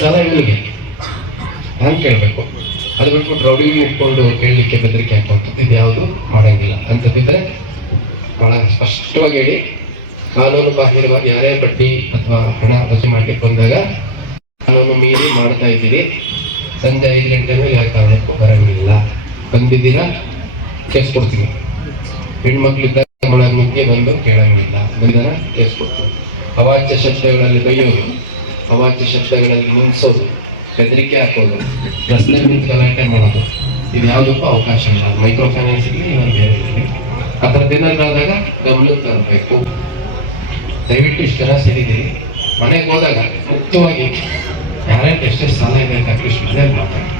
ಸಾಲ ಇವನಿಗೆ ನಾನು ಕೇಳಬೇಕು. ಅದು ಬಿಟ್ಬಿಟ್ಟು ರೌಡಿ ಇಟ್ಕೊಂಡು ಕೇಳಲಿಕ್ಕೆ ಬೆದರಿಕೆ ಹಾಕುವಂಥದ್ದು ಇದು ಯಾವುದು ಮಾಡೋಂಗಿಲ್ಲ. ಅಂಥದ್ದಿದ್ರೆ ಬಹಳ ಸ್ಪಷ್ಟವಾಗಿ ಹೇಳಿ. ಕಾನೂನು ಬಾಹಿರವಾಗಿ ಯಾರೇ ಬಡ್ಡಿ ಅಥವಾ ಹಣ ರಚನೆ ಮಾಡ್ಲಿಕ್ಕೆ ಬಂದಾಗ ಕಾನೂನು ಮೀರಿ ಮಾಡ್ತಾ ಇದ್ದೀರಿ. ಸಂಜೆ ಐದು ಗಂಟೆ ಮೇಲೆ ಯಾವ ಕಾರಣಕ್ಕೂ ಬರಂಗಿಲ್ಲ. ಬಂದಿದ್ದೀರಾ ಕೇಸ್ ಕೊಡ್ತೀವಿ. ಹೆಣ್ಮಕ್ಳಿದ್ದಾಗ ಒಳಗೆ ನುಗ್ಗಿ ಬಂದು ಕೇಳಂಗಿಲ್ಲ. ಬಂದಾರ ಕೇಸ್ ಕೊಡ್ತೀನಿ ಅವಾಚ್ಯ ಶಬ್ದಗಳಲ್ಲಿ ಬೈಯೋದು ಅವಾಚ್ಯ ಶಬ್ದಗಳಲ್ಲಿ ನಿಲ್ಲಿಸೋದು ಬೆದರಿಕೆ ಹಾಕೋದು ರಸ್ತೆ ನಿಂತು ಗಲಾಟೆ ಮಾಡೋದು. ಇದು ಯಾವುದಕ್ಕೂ ಅವಕಾಶ ಇಲ್ಲ. ಮೈಕ್ರೋ ಫೈನಾನ್ಸ್ ಇರಲಿ, ಇನ್ನೊಂದು ಬೇರೆ ಇರಲಿ. ಆ ಥರ ಆದಾಗ ಗಮನಕ್ಕೆ ತರಬೇಕು. ದಯವಿಟ್ಟು ಇಷ್ಟು ಜನ ಸೇರಿದ್ದೀರಿ. ಮನೆಗೆ ಹೋದಾಗ ಮುಕ್ತವಾಗಿ ಯಾರ್ಯಾರು ಎಷ್ಟೆಷ್ಟು ಸಾಲ ಇದೆ ಅಂತ ಅಟ್ಲೀಸ್ಟ್ ಮನೇಲಿ ಮಾತಾಡಿ.